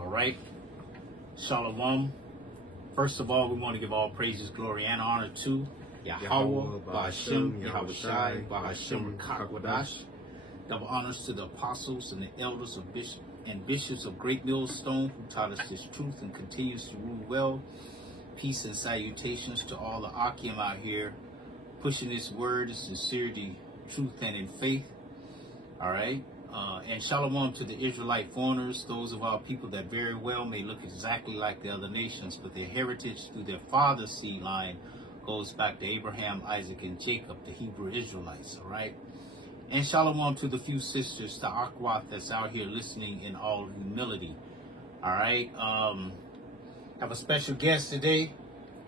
All right. Shalom. First of all, we want to give all praises, glory, and honor to Yahweh, Bahashem, Yahawashi, Bahashem, Kakwadash. Double honors to the apostles and the elders of bishops of Great Millstone who taught us this truth and continues to rule well. Peace and salutations to all the Akim out here pushing this word in sincerity, truth, and in faith. All right. And shalom to the Israelite foreigners, those of our people that very well may look exactly like the other nations, but their heritage through their father's seed line goes back to Abraham, Isaac, and Jacob, the Hebrew Israelites. All right. And shalom to the few sisters, to Akwath, that's out here listening in all humility. All right. Have a special guest today.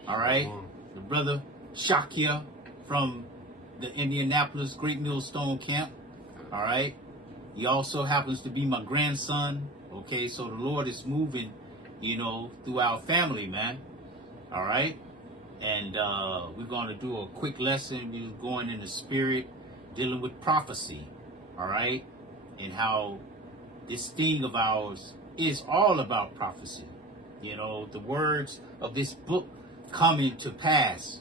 All right. The brother Shakya from the Indianapolis Great Millstone Camp. All right. He also happens to be my grandson. Okay. So the Lord is moving, through our family, man. All right. And we're going to do a quick lesson. We're going in the spirit, dealing with prophecy. All right. And how this thing of ours is all about prophecy. The words of this book coming to pass.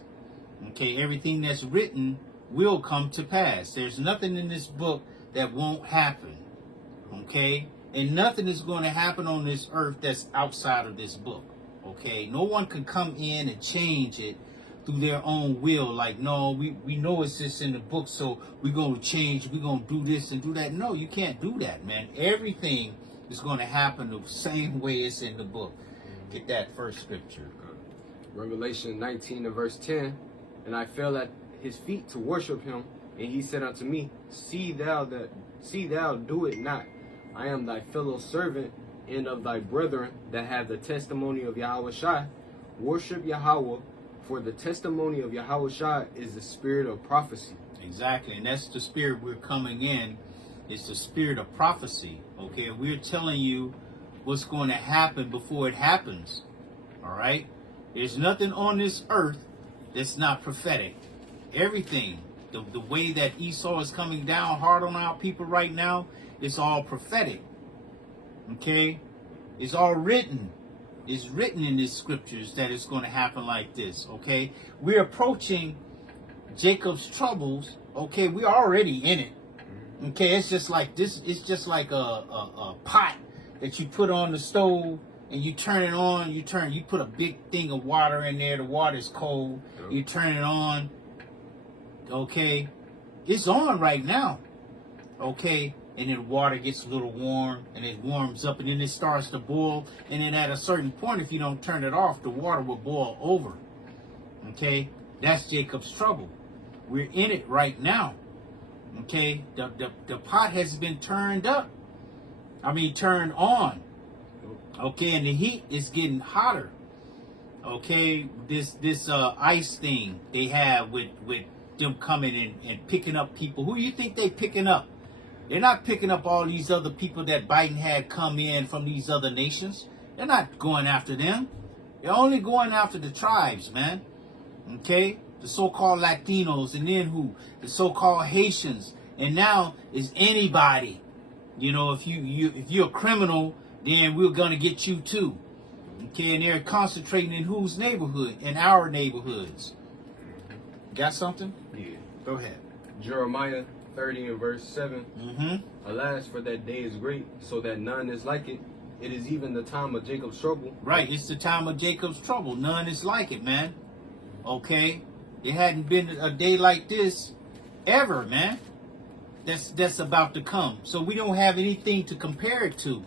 Okay, everything that's written will come to pass. There's nothing in this book that won't happen. Okay, and nothing is going to happen on this earth that's outside of this book. Okay, no one can come in and change it through their own will. Like, no, we know it's just in the book, so we're going to change, we're going to do this and do that. No, you can't do that, man. Everything is going to happen the same way it's in the book. Get that first scripture. Revelation 19 and verse 10. And I fell at his feet to worship him, and he said unto me, See thou do it not. I am thy fellow servant and of thy brethren that have the testimony of Yahawashi. Worship Yahweh, for the testimony of Yahawashi is the spirit of prophecy. Exactly, and that's the spirit we're coming in. It's the spirit of prophecy. Okay, we're telling you what's going to happen before it happens. All right, there's nothing on this earth that's not prophetic. Everything, the way that Esau is coming down hard on our people right now, it's all prophetic. Okay, it's all written. It's written in the scriptures that it's going to happen like this. Okay, we're approaching Jacob's troubles. Okay, we're already in it. Okay, it's just like this. It's just like a pot that you put on the stove and you turn it on. You put a big thing of water in there. The water's cold. You turn it on. Okay, it's on right now. Okay, and then the water gets a little warm and it warms up and then it starts to boil. And then at a certain point, if you don't turn it off, the water will boil over. Okay, that's Jacob's trouble. We're in it right now. Okay, the pot has been turned up. Turned on. Okay, and the heat is getting hotter. Okay, this ice thing they have with them coming and picking up people. Who do you think they picking up? They're not picking up all these other people that Biden had come in from these other nations. They're not going after them. They're only going after the tribes, man. Okay, the so-called Latinos, and then who? The so-called Haitians, and now is anybody. If you're a criminal, then we're gonna get you too. Okay, and they're concentrating in whose neighborhood? In our neighborhoods. Got something? Yeah. Go ahead. Jeremiah 30 and verse 7. Alas, for that day is great, so that none is like it. It is even the time of Jacob's trouble. Right, it's the time of Jacob's trouble. None is like it, man. Okay, there hadn't been a day like this ever, man. That's about to come. So we don't have anything to compare it to.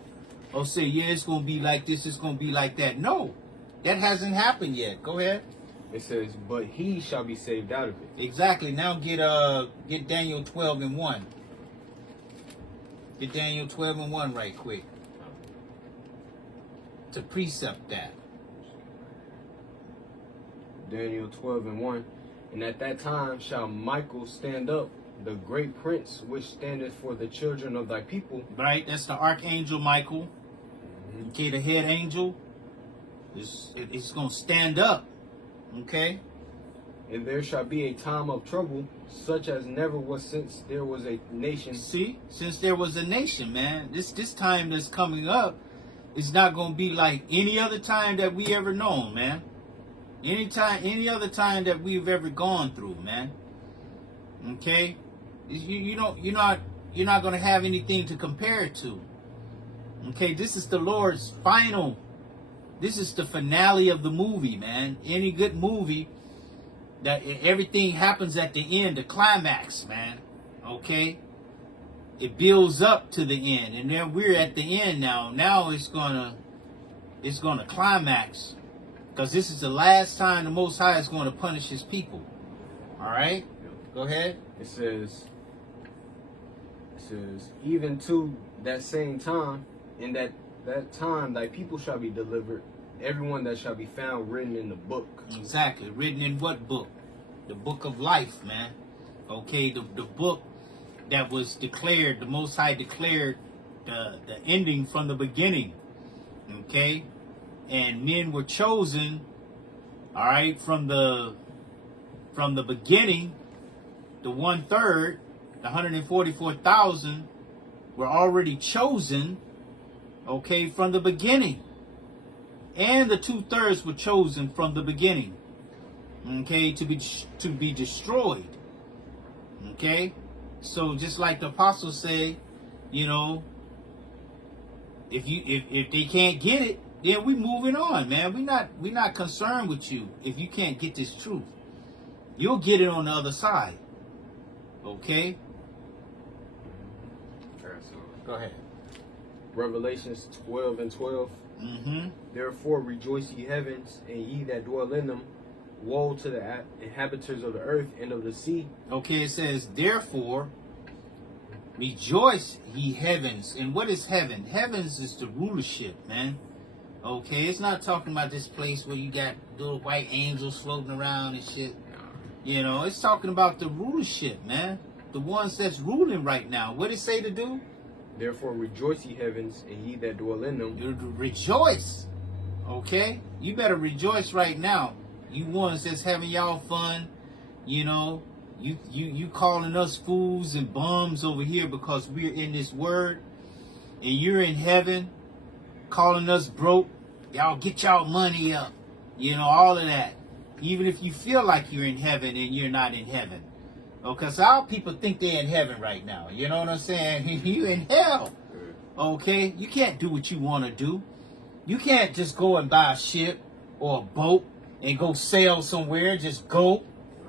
Or say, yeah, it's going to be like this, it's going to be like that. No, that hasn't happened yet. Go ahead. It says, but he shall be saved out of it. Exactly. Now get Daniel 12 and 1. Get Daniel 12 and 1 right quick. To precept that. Daniel 12 and 1. And at that time shall Michael stand up, the great prince which standeth for the children of thy people. Right, that's the archangel Michael. Okay, the head angel. It's going to stand up. Okay. And there shall be a time of trouble, such as never was since there was a nation. See, since there was a nation, man. This time that's coming up It's not going to be like any other time that we ever known, man. Any other time that we've ever gone through, man. Okay? You're not going to have anything to compare it to. Okay, this is the Lord's final. This is the finale of the movie, man. Any good movie, that everything happens at the end, the climax, man. Okay? It builds up to the end, and then we're at the end now. Now it's gonna climax, because this is the last time the Most High is going to punish His people. All right, go ahead. It says, even to that same time, in that time, thy people shall be delivered, everyone that shall be found written in the book. Exactly, written in what book? The book of life, man. Okay, the book that was declared, the Most High declared the ending from the beginning. Okay, and men were chosen, all right, from the beginning. The 1/3, the 144,000 were already chosen, okay, from the beginning, and the 2/3 were chosen from the beginning, okay, to be destroyed. Okay, so just like the apostles say, you know, if they can't get it, then we moving on, man. We not concerned with you if you can't get this truth. You'll get it on the other side. Okay? Go ahead. Revelations 12:12. Mm-hmm. Therefore rejoice, ye heavens, and ye that dwell in them. Woe to the inhabitants of the earth and of the sea. Okay, it says, therefore rejoice, ye heavens. And what is heaven? Heavens is the rulership, man. Okay, it's not talking about this place where you got little white angels floating around and shit. You know, it's talking about the rulership, man. The ones that's ruling right now. What did it say to do? Therefore rejoice, ye heavens, and ye that dwell in them. You rejoice. Okay? You better rejoice right now. You ones that's having y'all fun, you know, you calling us fools and bums over here because we're in this word, and you're in heaven calling us broke. Y'all get y'all money up. You know, all of that. Even if you feel like you're in heaven and you're not in heaven. Because our people think they're in heaven right now. You know what I'm saying? You in hell. Okay? You can't do what you want to do. You can't just go and buy a ship or a boat and go sail somewhere, just go.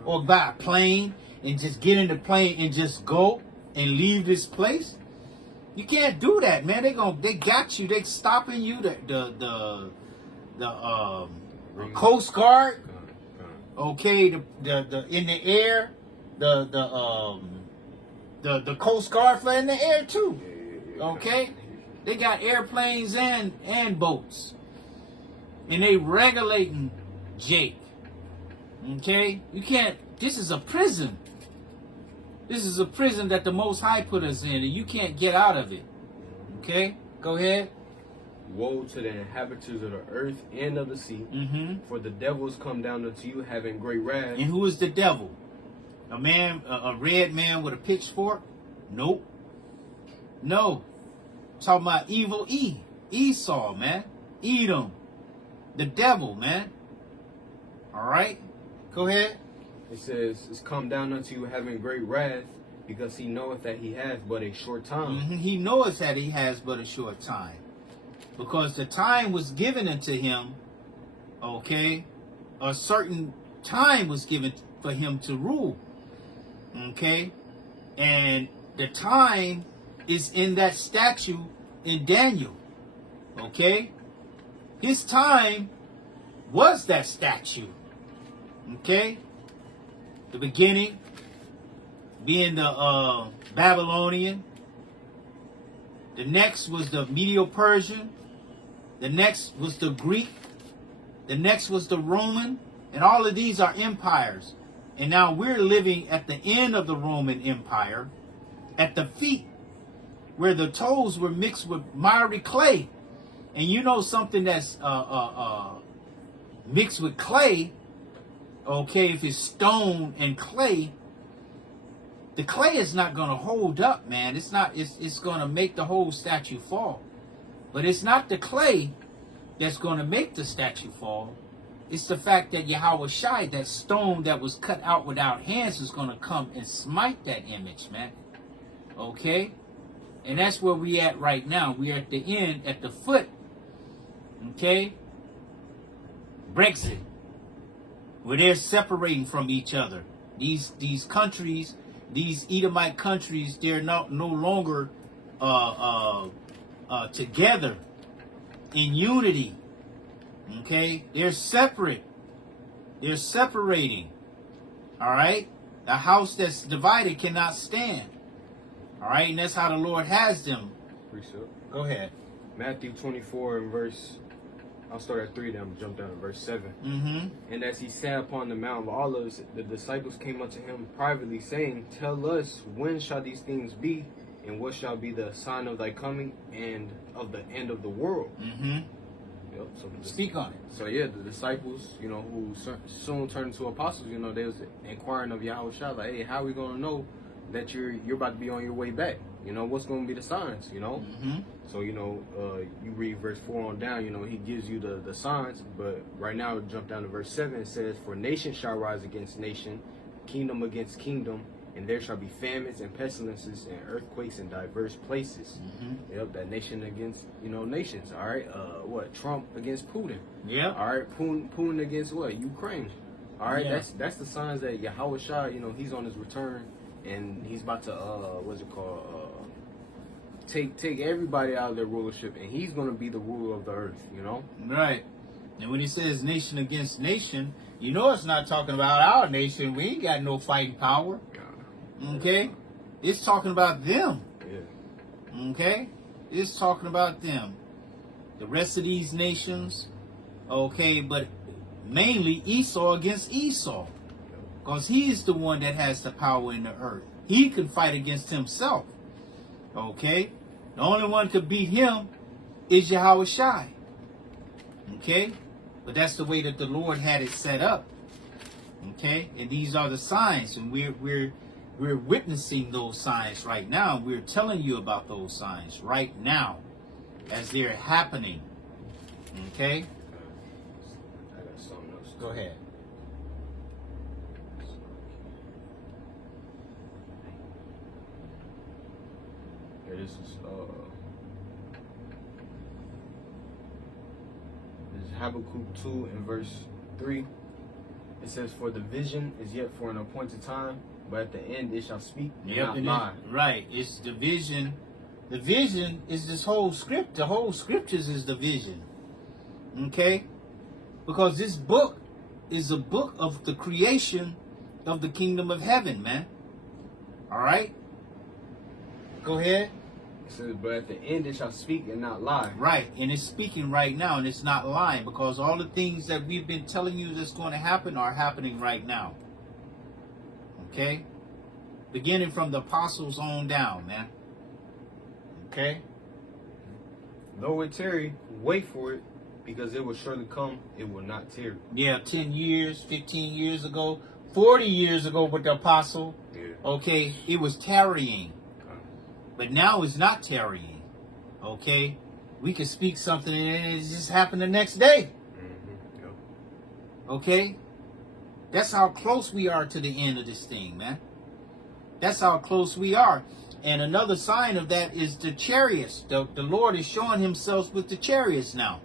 Or buy a plane and just get in the plane and just go and leave this place. You can't do that, man. They got you. They stopping you. The Coast Guard. Okay, the in the air, the Coast Guard fly in the air too. Okay, they got airplanes and boats, and they regulating Jake. Okay, you can't. This is a prison. This is a prison that the Most High put us in, and you can't get out of it. Okay, go ahead. Woe to the inhabitants of the earth and of the sea, for the devils come down unto you having great wrath. And who is the devil? A man, a red man with a pitchfork? Nope. No. Talking about evil Esau, man. Edom. The devil, man. All right. Go ahead. It says, it's come down unto you having great wrath, because he knoweth that he hath but a short time. He knoweth that he has but a short time. Because the time was given unto him, okay? A certain time was given for him to rule, okay? And the time is in that statue in Daniel, okay? His time was that statue, okay? The beginning being the Babylonian. The next was the Medo-Persian. The next was the Greek. The next was the Roman. And all of these are empires. And now we're living at the end of the Roman Empire, at the feet, where the toes were mixed with miry clay. And you know something that's mixed with clay, okay, if it's stone and clay, the clay is not going to hold up, man. It's going to make the whole statue fall. But it's not the clay that's going to make the statue fall. It's the fact that Yahawashi, that stone that was cut out without hands, is going to come and smite that image, man. Okay? And that's where we at right now. We're at the end, at the foot. Okay? Brexit. Where they're separating from each other. These countries, these Edomite countries, they're no longer together in unity. Okay? They're separate. They're separating. All right? The house that's divided cannot stand. All right? And that's how the Lord has them. Go ahead. Matthew 24 and verse, I'll start at 3, then I'm jump down to verse 7. And as he sat upon the Mount of Olives, the disciples came unto him privately, saying, Tell us, when shall these things be? And what shall be the sign of thy coming and of the end of the world? Yep, so Speak on it. So yeah, the disciples, who soon turned into apostles, they was inquiring of Yahawashi, like, hey, how are we gonna know that you're about to be on your way back? What's gonna be the signs? So you read verse 4 on down. He gives you the signs. But right now, jump down to verse 7. It says, For nation shall rise against nation, kingdom against kingdom, and there shall be famines and pestilences and earthquakes in diverse places. Yep, that nation against nations. All right, what Trump against Putin? Yeah. All right, Putin against what? Ukraine. All right, that's the signs that Yahawashi, he's on his return, and he's about to take everybody out of their rulership, and he's going to be the ruler of the earth. Right. And when he says nation against nation, it's not talking about our nation. We ain't got no fighting power. Okay? It's talking about them. Yeah. Okay? It's talking about them. The rest of these nations, okay, but mainly Esau against Esau. Because he is the one that has the power in the earth. He can fight against himself. Okay? The only one could beat him is Yahawashi. Okay? But that's the way that the Lord had it set up. Okay? And these are the signs, and we're witnessing those signs right now. We're telling you about those signs right now as they're happening. Okay? I got something else. Go ahead. Yeah, this is Habakkuk 2 and verse 3. It says, For the vision is yet for an appointed time, but at the end it shall speak and not lie. Right. It's the vision. The vision is this whole script. The whole scriptures is the vision. Okay? Because this book is a book of the creation of the kingdom of heaven, man. All right? Go ahead. It says, but at the end it shall speak and not lie. Right, and it's speaking right now, and it's not lying, because all the things that we've been telling you that's going to happen are happening right now. Okay? Beginning from the apostles on down, man. Okay? Though it tarry, wait for it, because it will surely come, it will not tarry. Yeah, 10 years, 15 years ago, 40 years ago with the apostle, okay, it was tarrying. But now it's not tarrying. Okay? We can speak something and it just happened the next day. Okay? That's how close we are to the end of this thing, man. That's how close we are. And another sign of that is the chariots. The Lord is showing himself with the chariots now.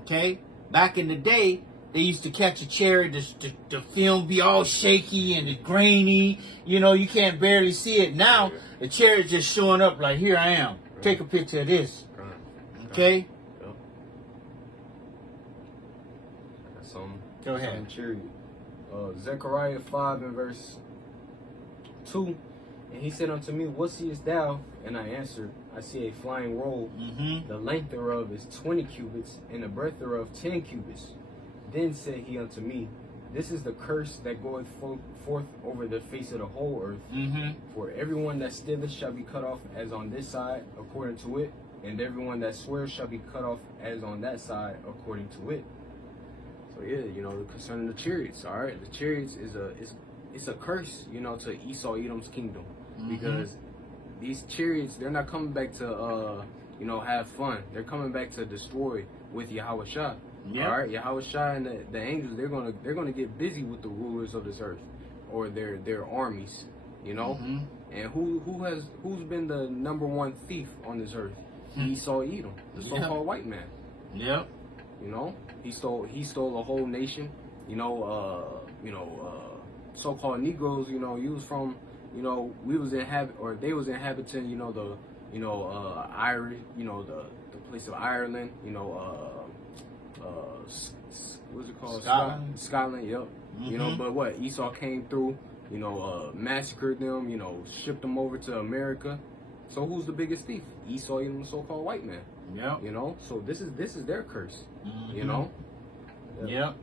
Okay? Back in the day, they used to catch a chariot, the film be all shaky and grainy. You can't barely see it. Now, the chariot just showing up like, here I am. Take a picture of this. Okay? Go ahead. Zechariah 5 and verse 2. And he said unto me, What seest thou? And I answered, I see a flying roll. The length thereof is 20 cubits, and the breadth thereof 10 cubits. Then said he unto me, This is the curse that goeth forth over the face of the whole earth. For everyone that stealeth shall be cut off as on this side, according to it, and everyone that swears shall be cut off as on that side, according to it. So yeah, concerning the chariots, all right, the chariots it's a curse, to Esau Edom's kingdom, because these chariots, they're not coming back to have fun. They're coming back to destroy with Yahawashi. Yeah. All right, Yahawashi and the angels, they're gonna get busy with the rulers of this earth, or their armies, Mm-hmm. And who's been the number one thief on this earth? Esau Edom, the so-called white man. Yep. He stole a whole nation. So-called Negroes. You was from. We was they was inhabiting. Irish. The place of Ireland. What's it called? Scotland. Yep. Mm-hmm. But what Esau came through. Massacred them. Shipped them over to America. So who's the biggest thief? Esau, the so-called white man. Yep. So this is their curse. Mm-hmm. Yep.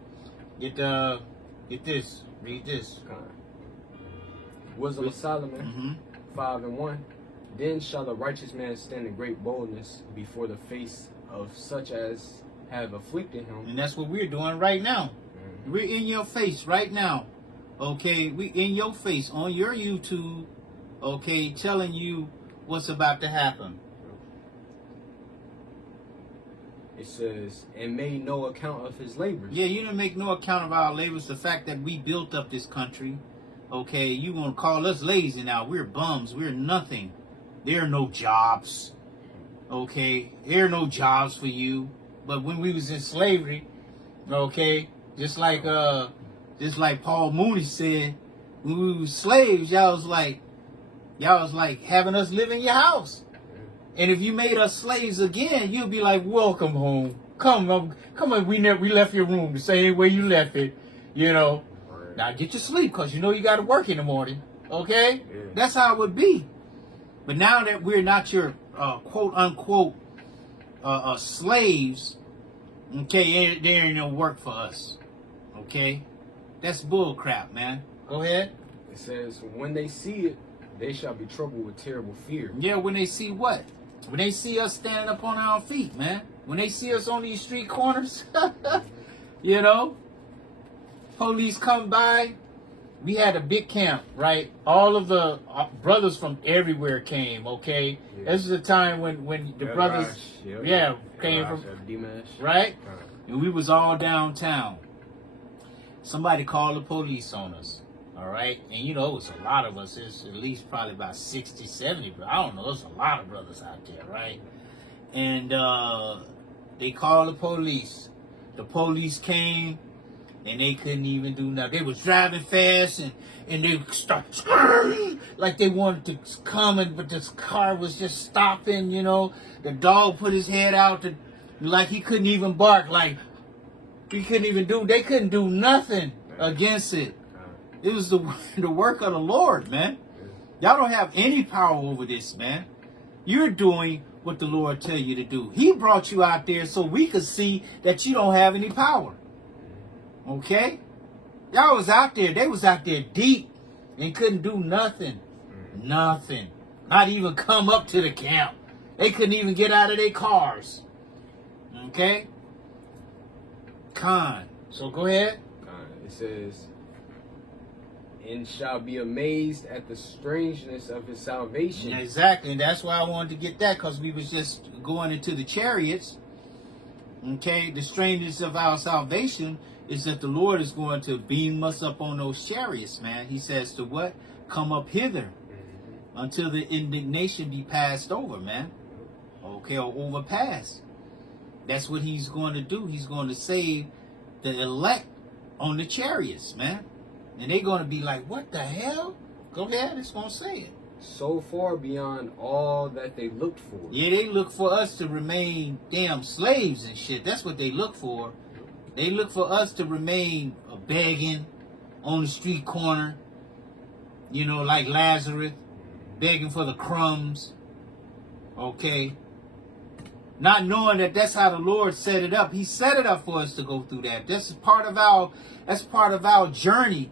Get this. Read this. Wisdom of Solomon 5:1. Then shall the righteous man stand in great boldness before the face of such as have afflicted him. And that's what we're doing right now. Mm-hmm. We're in your face right now. Okay, we in your face on your YouTube. Okay, telling you what's about to happen. It says, and made no account of his labors. Yeah, you didn't make no account of our labors. The fact that we built up this country. Okay, you want to call us lazy now. We're bums. We're nothing. There are no jobs. Okay, there are no jobs for you. But when we was in slavery, okay, just like Paul Mooney said, when we was slaves, y'all was like having us live in your house. And if you made us slaves again, you'd be like, welcome home. Come on. We left your room the same way you left it, Right. Now get your sleep, because you got to work in the morning. Okay? Yeah. That's how it would be. But now that we're not your quote unquote slaves, okay, there ain't no work for us. Okay? That's bull crap, man. Go ahead. It says, when they see it, they shall be troubled with terrible fear. Yeah, when they see what? When they see us standing up on our feet, man. When they see us on these street corners, police come by. We had a big camp, right? All of the brothers from everywhere came, okay? Yeah. This is a time when the brothers, came from, right? And we was all downtown. Somebody called the police on us. All right. And, it was a lot of us. It's at least probably about 60, 70. But I don't know. There's a lot of brothers out there. Right. And they called the police. The police came and they couldn't even do nothing. They was driving fast and they started screaming like they wanted to come in, but this car was just stopping, The dog put his head out like he couldn't even bark. Like they couldn't do nothing against it. It was the work of the Lord, man. Y'all don't have any power over this, man. You're doing what the Lord tell you to do. He brought you out there so we could see that you don't have any power. Okay? Y'all was out there. They was out there deep and couldn't do nothing. Nothing. Not even come up to the camp. They couldn't even get out of their cars. Okay? So go ahead. It says, and shall be amazed at the strangeness of his salvation. Yeah, exactly. And that's why I wanted to get that, because we was just going into the chariots. Okay? The strangeness of our salvation is that the Lord is going to beam us up on those chariots, man. He says to what? Come up hither until the indignation be passed over, man. Okay, or overpassed. That's what he's going to do. He's going to save the elect on the chariots, man. And they're going to be like, what the hell? Go ahead, it's going to say it. So far beyond all that they looked for. Yeah, they look for us to remain damn slaves and shit. That's what they look for. They look for us to remain begging on the street corner. Like Lazarus, begging for the crumbs. Okay? Not knowing that that's how the Lord set it up. He set it up for us to go through that. That's part of our journey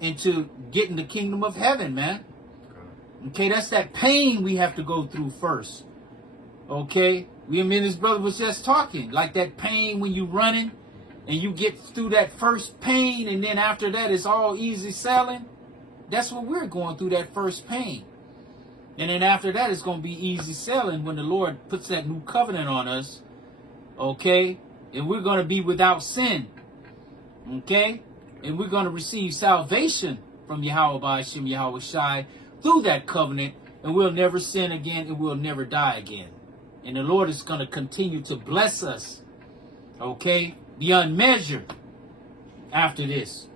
into getting the kingdom of heaven, man. Okay, that's that pain we have to go through first. Okay? Me and his brother was just talking. Like that pain when you running and you get through that first pain, and then after that it's all easy sailing. That's what we're going through, that first pain. And then after that, it's going to be easy sailing when the Lord puts that new covenant on us. Okay? And we're going to be without sin. Okay? And we're going to receive salvation from Yahawashi, Yahawashi through that covenant. And we'll never sin again and we'll never die again. And the Lord is going to continue to bless us. Okay? Beyond measure after this.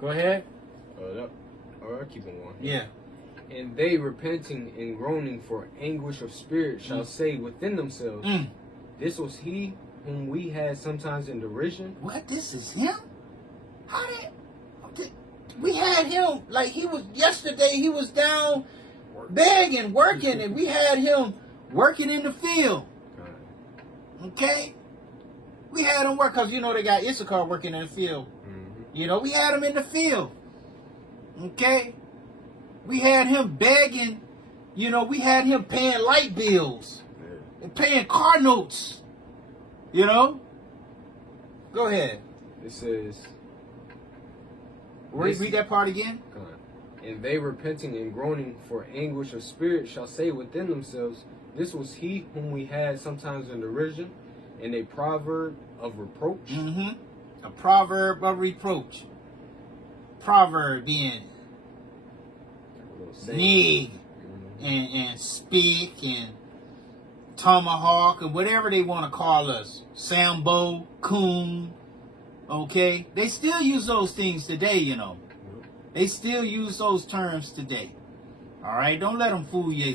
Go ahead. All right, keep on going. Yeah. And they, repenting and groaning for anguish of spirit, shall say within themselves, this was he whom we had sometimes in derision. What? This is him? How did we had him like he was yesterday? He was down begging, working, and we had him working in the field. Okay, we had him work because you know they got Issachar working in the field. You know, we had him in the field. Okay, we had him begging. You know, we had him paying light bills and paying car notes. You know, go ahead. It says, read that part again. And they, repenting and groaning for anguish of spirit, shall say within themselves, this was he whom we had sometimes in derision, and a proverb of reproach. A proverb of reproach. Proverb being nig and speak and tomahawk and whatever they want to call us. Sambo, coon. Okay? They still use those things today, you know. They still use those terms today. All right? Don't let them fool you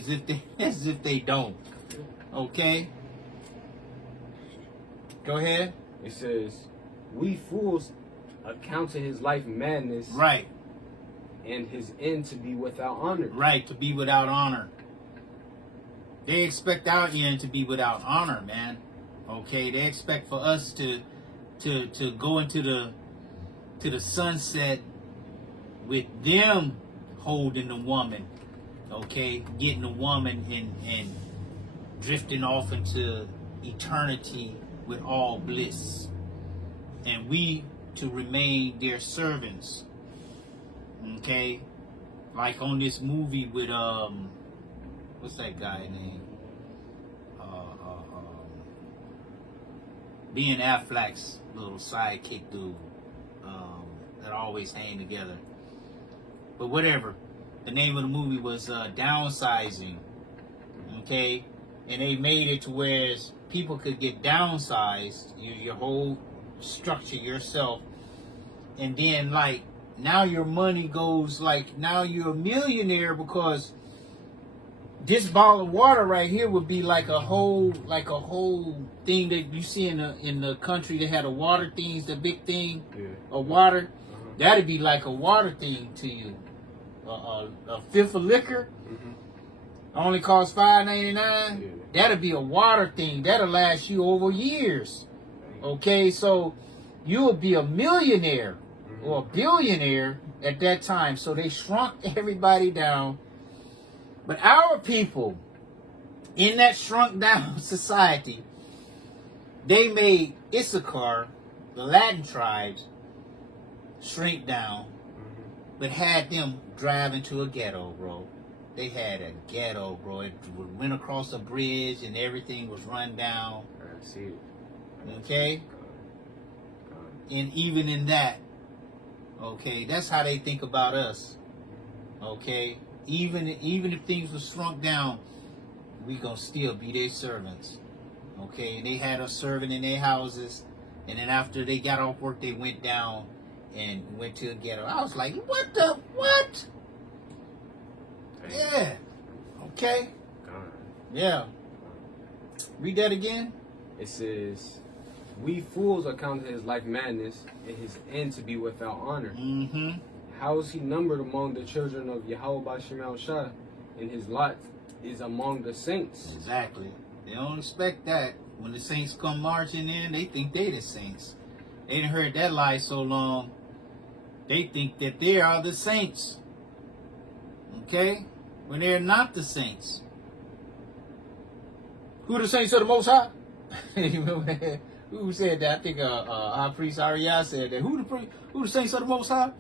as if they don't. Okay? Go ahead. It says, we fools account to his life madness. Right. And his end to be without honor. Right, to be without honor. They expect our end to be without honor, man. Okay? They expect for us to go into the sunset with them holding the woman, okay, getting the woman and drifting off into eternity with all bliss, and we to remain their servants, okay, like on this movie with what's that guy name? Ben Affleck's little sidekick dude that always hang together. But whatever. The name of the movie was Downsizing. Okay? And they made it to where people could get downsized, your whole structure yourself. And then like now your money goes like now you're a millionaire because this bottle of water right here would be like a whole thing that you see in the country that had a water things, the big thing of water. That'd be like a water thing to you. A fifth of liquor only costs $5.99. That'll be a water thing. That'll last you over years. Okay, so you'll be a millionaire or a billionaire at that time. So they shrunk everybody down. But our people in that shrunk down society, they made Issachar, the Latin tribes, shrink down, but had them drive into a ghetto, bro. They had a ghetto, bro. It went across a bridge and everything was run down. I see it. Okay? And even in that, okay, that's how they think about us. Okay? Even if things were shrunk down, we gonna still be their servants. Okay? They had us serving in their houses, and then after they got off work, they went down and went to a ghetto. I was like, what? Yeah. Okay. Yeah. Read that again. It says, we fools account his life madness and his end to be without honor. How is he numbered among the children of Yahawashi, and his lot is among the saints? Exactly. They don't expect that. When the saints come marching in, they think they the saints. They done heard that lie so long, they think that they are the saints. Okay? When they're not the saints. Who are the saints of the Most High? Who said that? I think our priest Ariah said that. Who the saints of the Most High?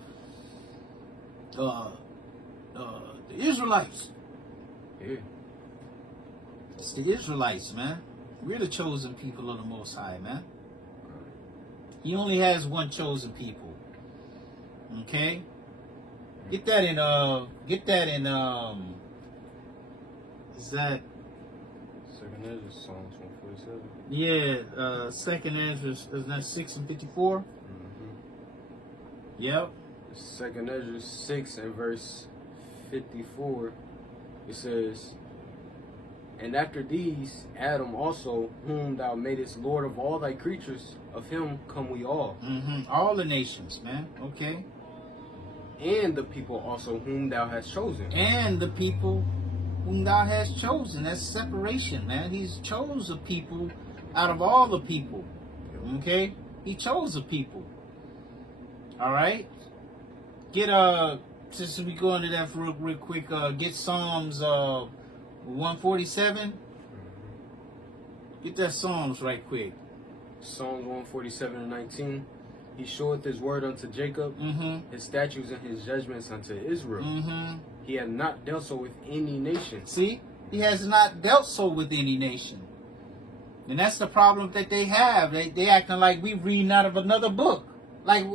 The Israelites. Yeah. It's the Israelites, man. We're the chosen people of the Most High, man. He only has one chosen people. Okay? Get that in is that Second Ezra, Psalms 147. yeah, second Ezra, isn't that 6 and 54? Yep. Second Ezra 6 and verse 54, it says, and after these, Adam also, whom thou madest Lord of all thy creatures, of him come we all. All the nations, man. Okay. And the people also whom thou hast chosen. And the people whom thou hast chosen. That's separation, man. He's chose a people out of all the people. Okay? He chose a people. All right? Get since we go into that for real quick, get Psalms 147. Get that Psalms right quick. Psalms 147 and 19. He showeth his word unto Jacob, his statutes and his judgments unto Israel. He hath not dealt so with any nation. See? He has not dealt so with any nation. And that's the problem that they have. They acting like we reading out of another book. Like,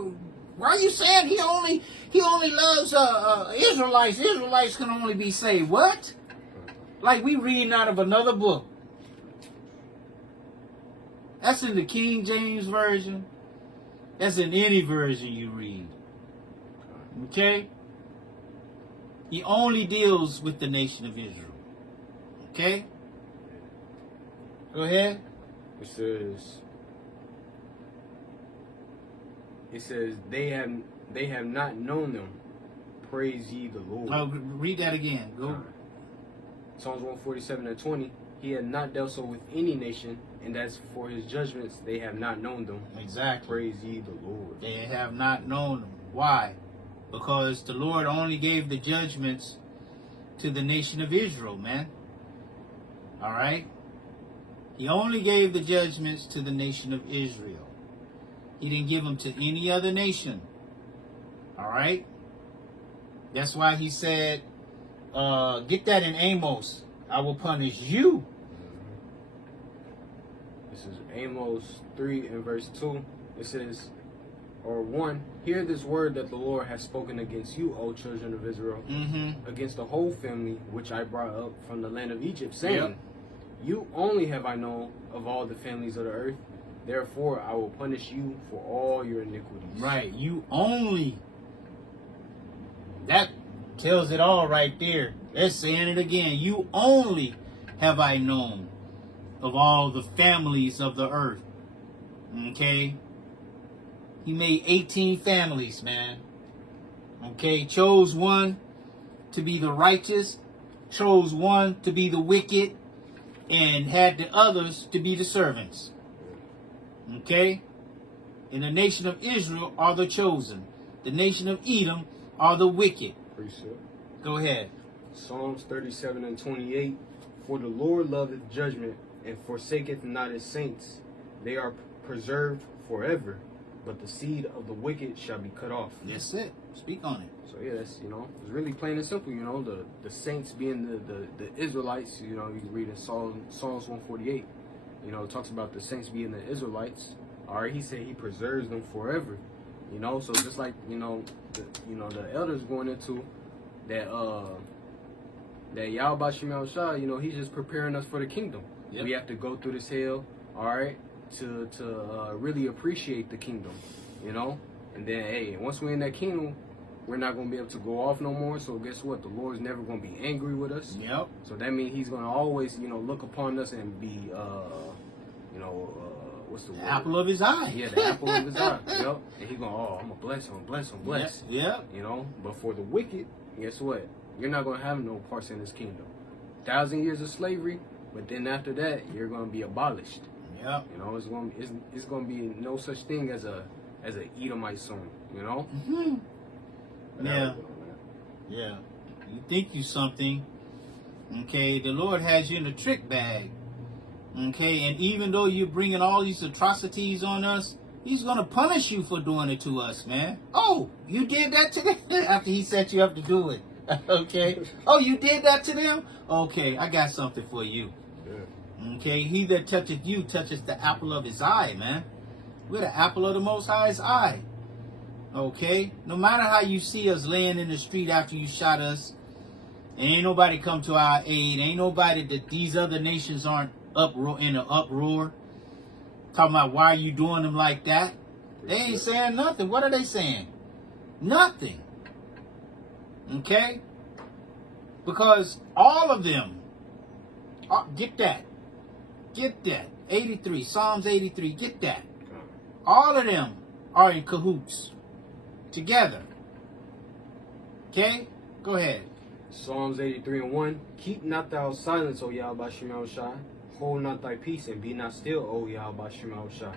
why are you saying he only loves Israelites? Israelites can only be saved. What? Like we reading out of another book. That's in the King James Version. That's in any version you read. Okay? He only deals with the nation of Israel. Okay? Go ahead. It says they have not known them. Praise ye the Lord. Oh, read that again. Go. Psalms 147 and 20. He had not dealt so with any nation, and as for his judgments, they have not known them. Exactly. Praise ye the Lord. They have not known them. Why? Because the Lord only gave the judgments to the nation of Israel, man. All right? He only gave the judgments to the nation of Israel. He didn't give them to any other nation. All right? That's why he said, get that in Amos. I will punish you. This is Amos 3 and verse 2. It says, or 1, hear this word that the Lord has spoken against you, O children of Israel, against the whole family which I brought up from the land of Egypt, saying, you only have I known of all the families of the earth. Therefore, I will punish you for all your iniquities. Right. You only. That tells it all right there. They're saying it again. You only have I known of all the families of the earth. Okay? He made 18 families, man. Okay? Chose one to be the righteous, chose one to be the wicked, and had the others to be the servants. Okay? And the nation of Israel are the chosen. The nation of Edom are the wicked. Precept. Go ahead. Psalms 37 and 28. For the Lord loveth judgment, and forsaketh not his saints. They are preserved forever, but the seed of the wicked shall be cut off. That's it. Speak on it. So yeah, that's, it's really plain and simple, the saints being the Israelites, you can read in Psalms 148, it talks about the saints being the Israelites. All right, he said he preserves them forever, so just like, the elders going into that, that Yahawashi, he's just preparing us for the kingdom. Yep. We have to go through this hell, all right, to really appreciate the kingdom, and then, hey, once we're in that kingdom, we're not going to be able to go off no more. So guess what? The Lord's never going to be angry with us. Yep. So that means he's going to always, look upon us and be, what's the word? Apple of his eye. Yeah, the apple of his eye. Yep. And he's going, I'm going to bless him, bless. Yeah. But for the wicked, guess what? You're not going to have no parts in this kingdom. 1,000 years of slavery, but then after that, you're going to be abolished. Yep. It's going to be no such thing as a Edomite son, Yeah. Yeah. You think you something. Okay. The Lord has you in a trick bag. Okay. And even though you're bringing all these atrocities on us, he's going to punish you for doing it to us, man. Oh, you did that today? After he set you up to do it. Okay. Oh, you did that to them? Okay, I got something for you. Yeah. Okay, he that toucheth you touches the apple of his eye, man. We're the apple of the Most High's eye. Okay? No matter how you see us laying in the street after you shot us, ain't nobody come to our aid. Ain't nobody that these other nations aren't in an uproar. Talking about why are you doing them like that? They ain't saying nothing. What are they saying? Nothing. Okay? Because all of them, get that. Get that. 83, Psalms 83, get that. All of them are in cahoots. Together. Okay? Go ahead. Psalms 83:1. Keep not thou silence, O Yahawashi Yahawashi. Hold not thy peace, and be not still, O Yahawashi Yahawashi.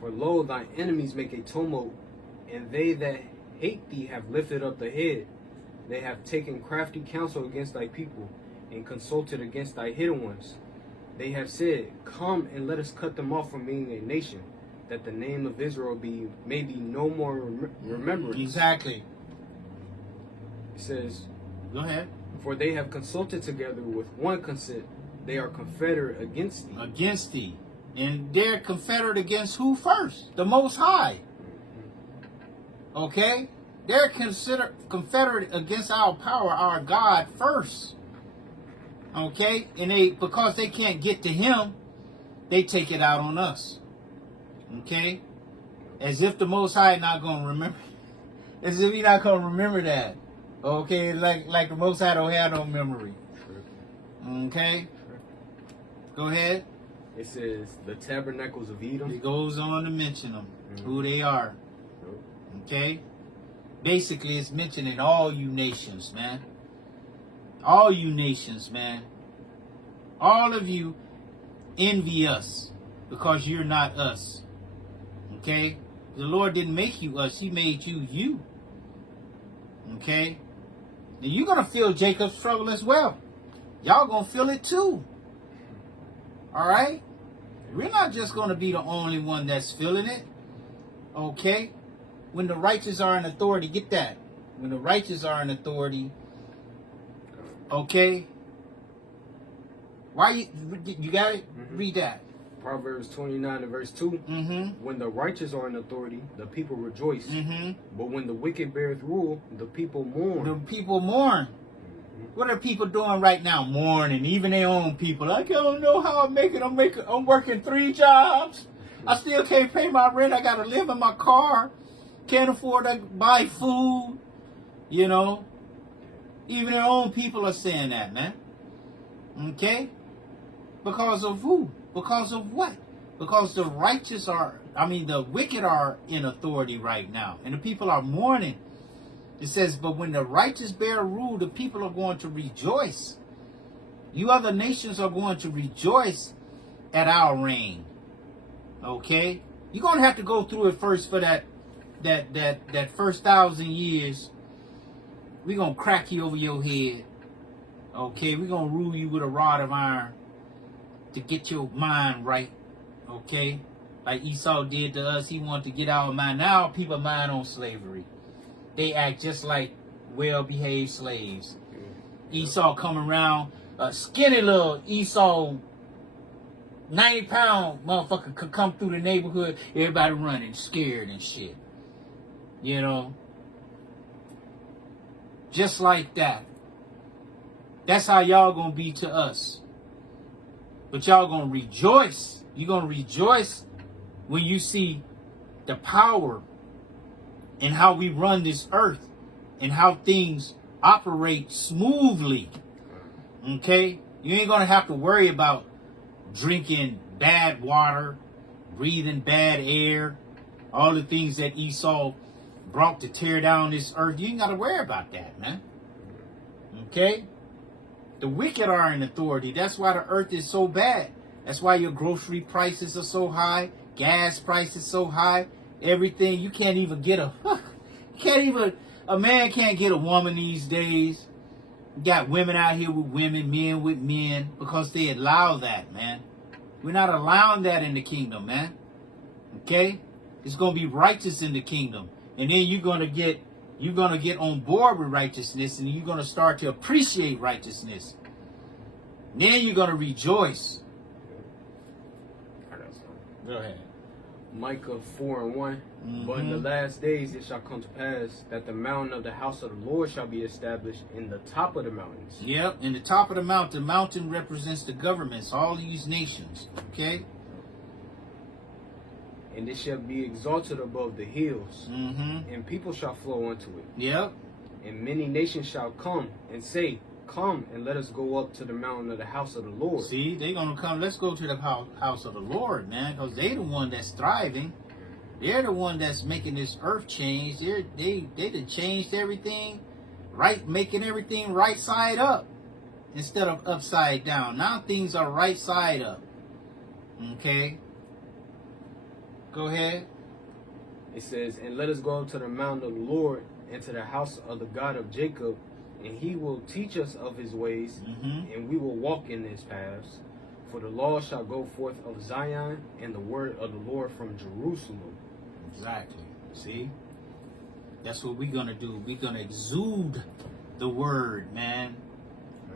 For lo, thy enemies make a tumult, and they that hate thee have lifted up the head. They have taken crafty counsel against thy people, and consulted against thy hidden ones. They have said, come and let us cut them off from being a nation, that the name of Israel may be no more remembered. Exactly. It says, go ahead. For they have consulted together with one consent. They are confederate against thee. Against thee. And they're confederate against who first? The Most High. Okay? They're confederate against our power, our God first. Okay? And because they can't get to him, they take it out on us. Okay? As if the Most High not going to remember. As if he not going to remember that. Okay? Like the Most High don't have no memory. Okay? Go ahead. It says, the tabernacles of Edom. It goes on to mention them, who they are. Okay? Basically, it's mentioning all you nations, man. All you nations, man. All of you envy us because you're not us. Okay? The Lord didn't make you us. He made you you. Okay? And you're going to feel Jacob's trouble as well. Y'all going to feel it too. All right? We're not just going to be the only one that's feeling it. Okay? When the righteous are in authority, get that. When the righteous are in authority, okay? Why you got it? Read that. Proverbs 29 and verse 2. When the righteous are in authority, the people rejoice. But when the wicked beareth rule, the people mourn. The people mourn. What are people doing right now? Mourning. Even their own people. I don't know how I make it. I'm working 3 jobs. I still can't pay my rent. I got to live in my car. Can't afford to buy food. You know. Even their own people are saying that, man. Okay? Because of who? Because of what? Because the wicked are in authority right now. And the people are mourning. It says, but when the righteous bear rule, the people are going to rejoice. You other nations are going to rejoice at our reign. Okay? You're going to have to go through it first for that first 1,000 years. We're going to crack you over your head. Okay? We're going to rule you with a rod of iron to get your mind right. Okay? Like Esau did to us. He wanted to get our mind. Now people mind on slavery. They act just like well-behaved slaves. Esau come around, a skinny little Esau, 90-pound motherfucker could come through the neighborhood, everybody running, scared and shit. You know? Just like that. That's how y'all gonna be to us. But y'all gonna rejoice. You're gonna rejoice when you see the power and how we run this earth and how things operate smoothly. Okay? You ain't going to have to worry about drinking bad water, breathing bad air, all the things that Esau brought to tear down this earth. You ain't got to worry about that, man. Okay? The wicked are in authority. That's why the earth is so bad. That's why your grocery prices are so high, gas prices so high. Everything, you can't even get a man can't get a woman these days. You got women out here with women, men with men, because they allow that, man. We're not allowing that in the kingdom, man. Okay? It's going to be righteous in the kingdom. And then you're going to get You're going to get on board with righteousness, and you're going to start to appreciate righteousness. Then you're going to rejoice. I got some. Go ahead. Micah 4:1. But in the last days it shall come to pass that the mountain of the house of the Lord shall be established in the top of the mountains. Yep, in the top of the mountain. The mountain represents the governments, all these nations. Okay? And it shall be exalted above the hills, and people shall flow unto it. Yep. And many nations shall come and say, Come and let us go up to the mountain of the house of the Lord. See, they're going to come. Let's go to the house of the Lord, man, because they're the one that's thriving. They're the one that's making this earth change. They done changed everything, right, making everything right side up instead of upside down. Now things are right side up. Okay? Go ahead. It says, And let us go up to the mountain of the Lord and to the house of the God of Jacob, and he will teach us of his ways, and we will walk in his paths. For the law shall go forth of Zion, and the word of the Lord from Jerusalem. Exactly. See? That's what we're going to do. We're going to exude the word, man.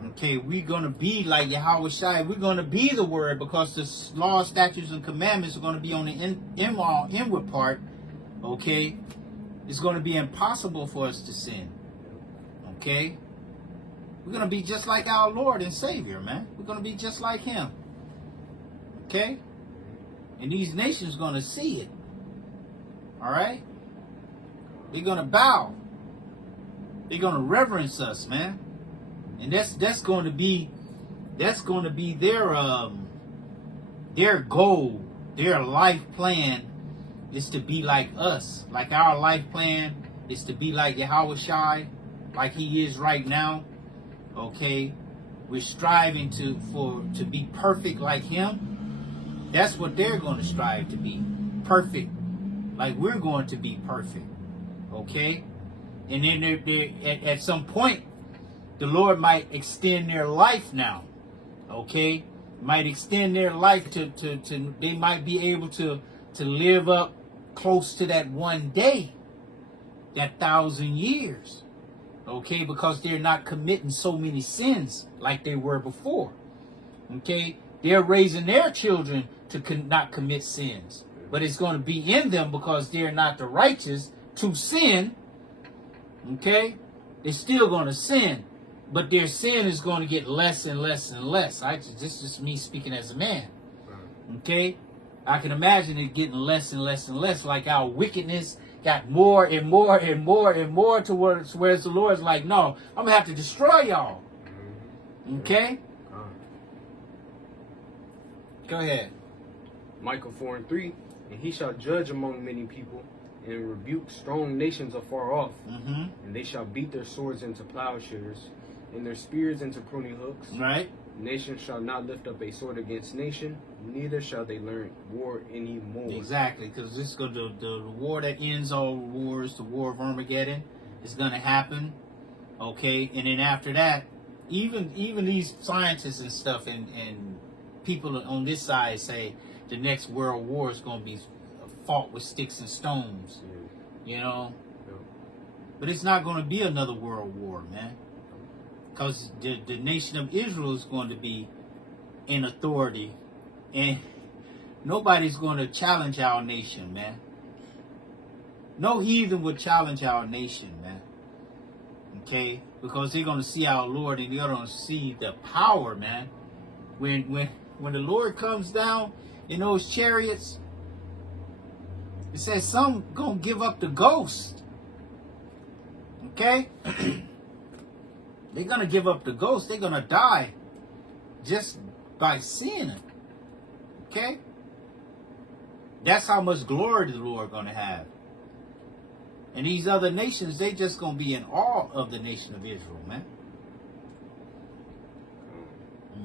Okay, we're going to be like Yahawashi. We're going to be the word, because the law, statutes, and commandments are going to be on the inward part. Okay? It's going to be impossible for us to sin. Okay? We're going to be just like our Lord and Savior, man. We're going to be just like him. Okay? And these nations are going to see it. All right? They're going to bow. They're going to reverence us, man. And that's going to be their goal, their life plan is to be like us. Like our life plan is to be like Yahawashi, like he is right now. Okay? We're striving to be perfect like him. That's what they're going to strive to be. Perfect. Like we're going to be perfect. Okay? And then at some point, the Lord might extend their life now. Okay? Might extend their life to they might be able to live up close to that one day. That 1,000 years. Okay? Because they're not committing so many sins like they were before. Okay? They're raising their children to not commit sins. But it's going to be in them because they're not the righteous to sin. Okay? They're still going to sin. But their sin is going to get less and less and less. This is just me speaking as a man. Okay? I can imagine it getting less and less and less. Like our wickedness got more and more and more and more towards whereas the Lord's like, no, I'm going to have to destroy y'all. Okay? Go ahead. Micah 4:3. And he shall judge among many people, and rebuke strong nations afar off. And they shall beat their swords into plowshares, and their spears into pruning hooks. Right. Nation shall not lift up a sword against nation, neither shall they learn war anymore. Exactly, because this is going to the war that ends all wars, the war of Armageddon, is going to happen. Okay, and then after that, even these scientists and stuff and people on this side say the next world war is going to be fought with sticks and stones. You know, but it's not going to be another world war, man. Because the nation of Israel is going to be in authority. And nobody's going to challenge our nation, man. No heathen would challenge our nation, man. Okay? Because they're going to see our Lord and they're going to see the power, man. When the Lord comes down in those chariots, it says some going to give up the ghost. Okay? They're going to give up the ghost. They're going to die just by seeing it. Okay? That's how much glory the Lord going to have. And these other nations, they just going to be in awe of the nation of Israel, man.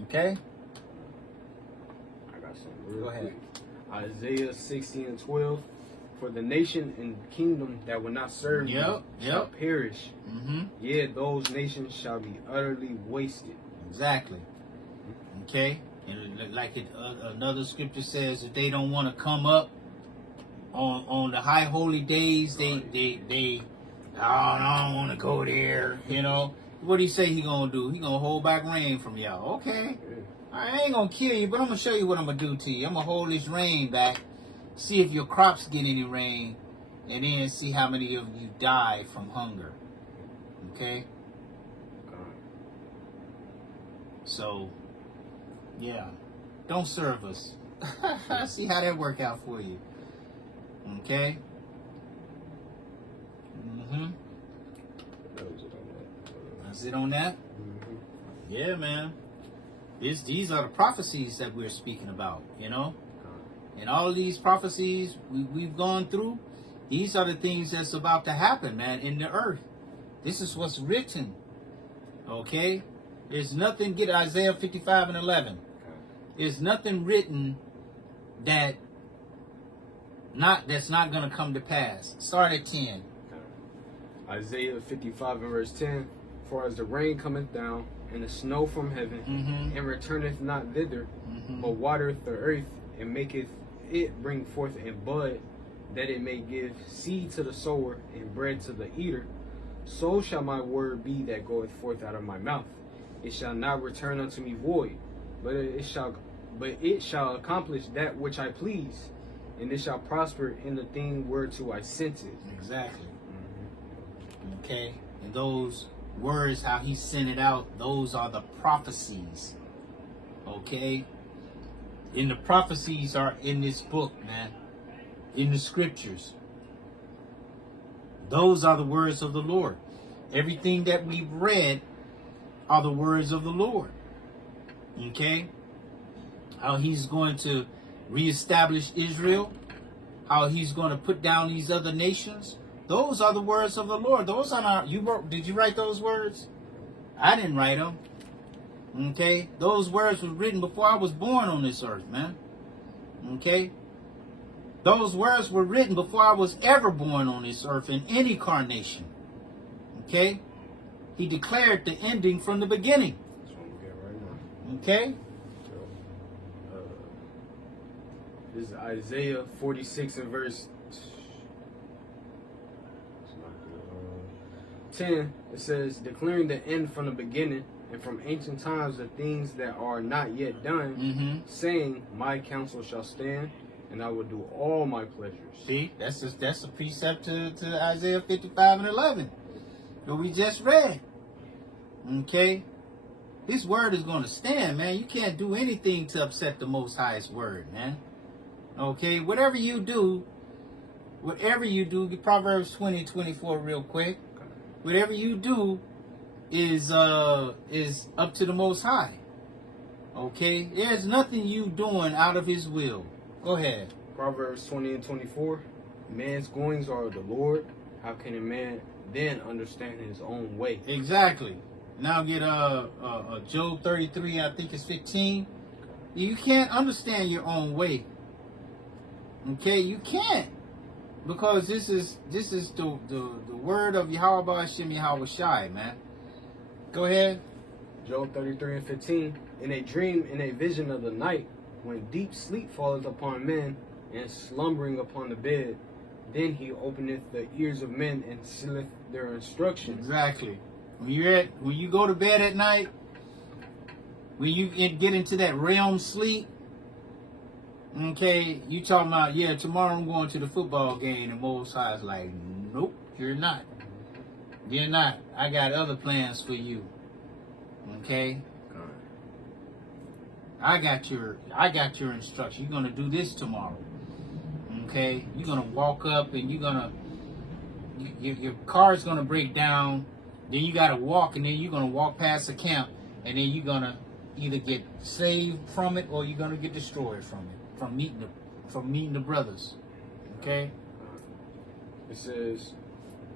Okay? I got something real Go ahead. quick. Isaiah 16:12. For the nation and kingdom that will not serve you shall perish. Yet those nations shall be utterly wasted. Exactly. Okay? And like another scripture says, if they don't want to come up on the high holy days, they Oh, no, I don't want to go there. You know, what he say he gonna do? He gonna hold back rain from y'all. Okay. I ain't gonna kill you, but I'm gonna show you what I'm gonna do to you. I'm gonna hold this rain back, see if your crops get any rain, and then see how many of you die from hunger. Okay? So, yeah. Don't serve us. See how that work out for you. Okay? Mm-hmm. That's it on that? Mm-hmm. Yeah, man. These are the prophecies that we're speaking about, you know? And all of these prophecies we've gone through, these are the things that's about to happen, man, in the earth. This is what's written. Okay? There's nothing, get Isaiah 55 and 11. There's nothing written that's not going to come to pass. Start at 10. Isaiah 55 and verse 10. For as the rain cometh down, and the snow from heaven, and returneth not thither, but watereth the earth, and maketh it bring forth and bud, that it may give seed to the sower, and bread to the eater, so shall my word be that goeth forth out of my mouth. It shall not return unto me void, but it shall accomplish that which I please, and it shall prosper in the thing whereto I sent it. Exactly. Okay, and those words, how he sent it out, those are the prophecies. Okay, and the prophecies are in this book, man, in the scriptures. Those are the words of the Lord. Everything that we've read are the words of the Lord. Okay, how he's going to reestablish Israel, how he's going to put down these other nations. Those are the words of the Lord. Those are not, did you write those words? I didn't write them. Okay? Those words were written before I was born on this earth, man. Okay? Those words were written before I was ever born on this earth in any carnation. Okay? He declared the ending from the beginning. That's what we get right now. Okay? This is Isaiah 46 and verse 10. It says, declaring the end from the beginning, and from ancient times the things that are not yet done, saying, my counsel shall stand, and I will do all my pleasures. See, that's a precept to Isaiah 55 and 11 that we just read. Okay? This word is going to stand, man. You can't do anything to upset the Most High's word, man. Okay? Whatever you do, get Proverbs 20 and 24 real quick. Whatever you do is up to the Most High. Okay? There's nothing you doing out of his will. Go ahead. Proverbs 20 and 24. Man's goings are of the Lord. How can a man then understand his own way? Exactly. Now get Job 33, I think it's 15. You can't understand your own way. Okay? You can't. Because this is the word of Yahawashi, man. Go ahead. Job 33 and 15. In a dream, in a vision of the night, when deep sleep falleth upon men, and slumbering upon the bed, then he openeth the ears of men and sealeth their instructions. Exactly. When you go to bed at night, when you get into that realm sleep, okay, you talking about, yeah, tomorrow I'm going to the football game, and Most High is like, nope, you're not. You're not. I got other plans for you. Okay? I got your instruction. You're gonna do this tomorrow. Okay? You're gonna walk up and your car's gonna break down, then you gotta walk, and then you're gonna walk past the camp, and then you're gonna either get saved from it or you're gonna get destroyed from it. From meeting the brothers. Okay? It says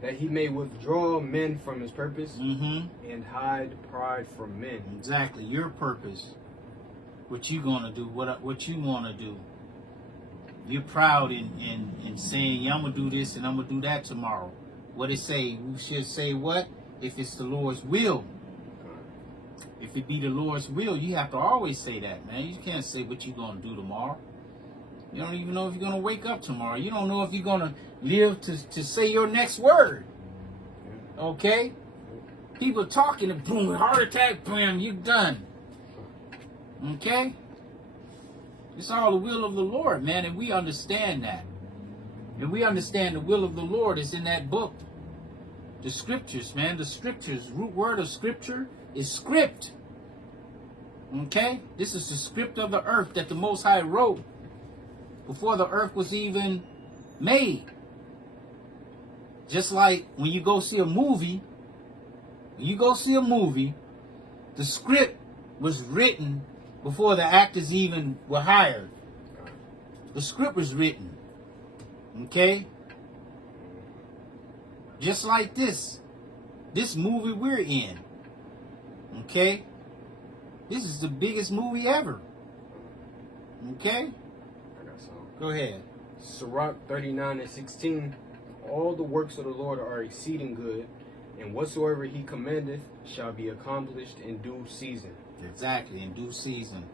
that he may withdraw men from his purpose and hide pride from men. Exactly. Your purpose. What you gonna do, what you wanna do. You're proud in saying, yeah, I'm gonna do this and I'm gonna do that tomorrow. What it say? We should say what? If it's the Lord's will. If it be the Lord's will, you have to always say that, man. You can't say what you're gonna do tomorrow. You don't even know if you're going to wake up tomorrow. You don't know if you're going to live to say your next word. Okay? People talking and boom, heart attack, boom, you done. Okay? It's all the will of the Lord, man, and we understand that. And we understand the will of the Lord is in that book. The scriptures, man, the scriptures, root word of scripture is script. Okay? This is the script of the earth that the Most High wrote before the earth was even made. Just like when you go see a movie, the script was written before the actors even were hired. The script was written. Okay? Just like this movie we're in. Okay? This is the biggest movie ever. Okay? I got some. Go ahead. Sirach 39:16. All the works of the Lord are exceeding good, and whatsoever he commandeth shall be accomplished in due season. Exactly, in due season.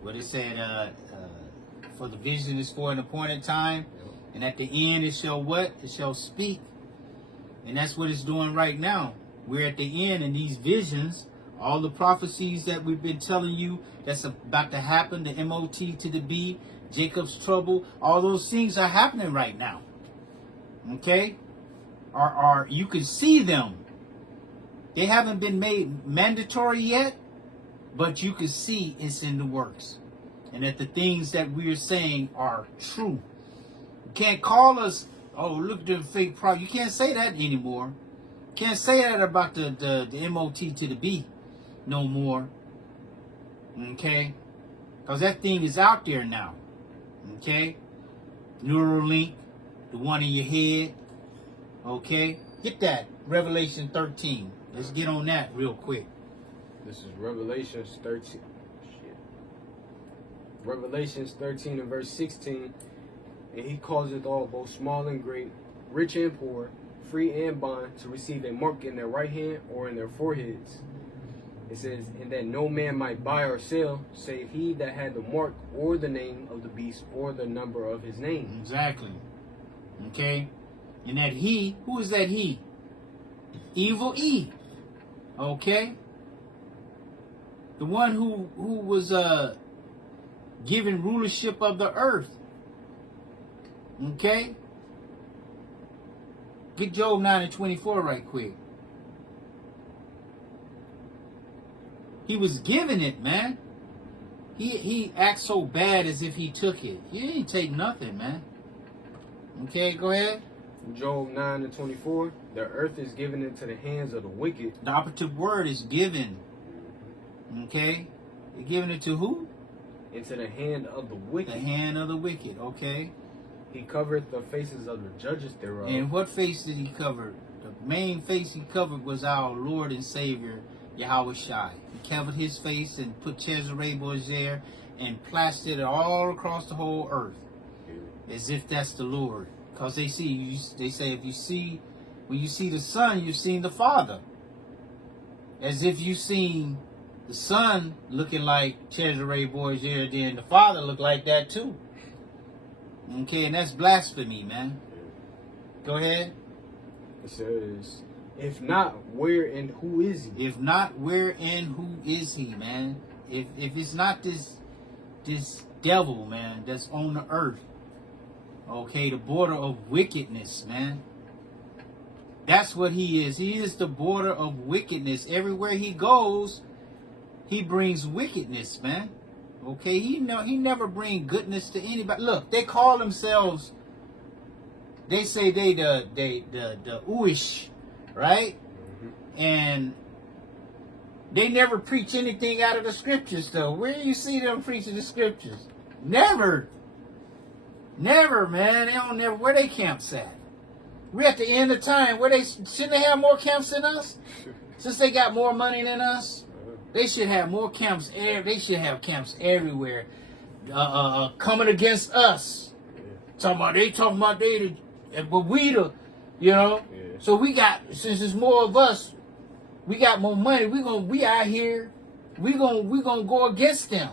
What it said, for the vision is for an appointed time, and at the end it shall what? It shall speak. And that's what it's doing right now. We're at the end, and these visions, all the prophecies that we've been telling you that's about to happen, the MOT to the B, Jacob's trouble, all those things are happening right now. Okay? Are you can see them. They haven't been made mandatory yet, but you can see it's in the works. And that the things that we're saying are true. You can't call us, oh, look at the fake prophet. You can't say that anymore. Can't say that about the MOT to the B no more. Okay? Because that thing is out there now. Okay? Neuralink, the one in your head. Okay? Get that. Revelation 13. Let's get on that real quick. This is Revelations 13. Revelations 13 and verse 16. And he causeth all, both small and great, rich and poor, free and bond, to receive a mark in their right hand or in their foreheads. It says, and that no man might buy or sell, save he that had the mark or the name of the beast or the number of his name. Exactly. Okay? And that he, who is that he? Evil Eve. Okay? The one who was given rulership of the earth. Okay? Get Job 9 and 24 right quick. He was given it, man. He acts so bad as if he took it. He didn't take nothing, man. Okay, go ahead. Job 9 and 24. The earth is given into the hands of the wicked. The operative word is given. Okay? They're giving it to who? Into the hand of the wicked. The hand of the wicked, okay? He covered the faces of the judges thereof. And what face did he cover? The main face he covered was our Lord and Savior, Yahawashi. He covered his face and put Cesare Borgia and plastered it all across the whole earth. As if that's the Lord. Because they say when you see the Son, you've seen the Father. As if you've seen the Son looking like Cesare Borgia, then the Father looked like that too. Okay, and that's blasphemy, man. Go ahead. It says, if not, where and who is he? If not, where and who is he, man? If it's not this devil, man, that's on the earth. Okay, the border of wickedness, man. That's what he is. He is the border of wickedness. Everywhere he goes, he brings wickedness, man. Okay, he never bring goodness to anybody. Look, they call themselves. They say they the Uish, right? Mm-hmm. And they never preach anything out of the scriptures, though. Where do you see them preaching the scriptures? Never, man. They don't never. Where they camps at? We're at the end of time. Shouldn't they have more camps than us? Since they got more money than us. They should have more camps. They should have camps everywhere, coming against us. They talking about but we the, you know. Yeah. So we got, since there's more of us, we got more money. We out here. We gonna go against them.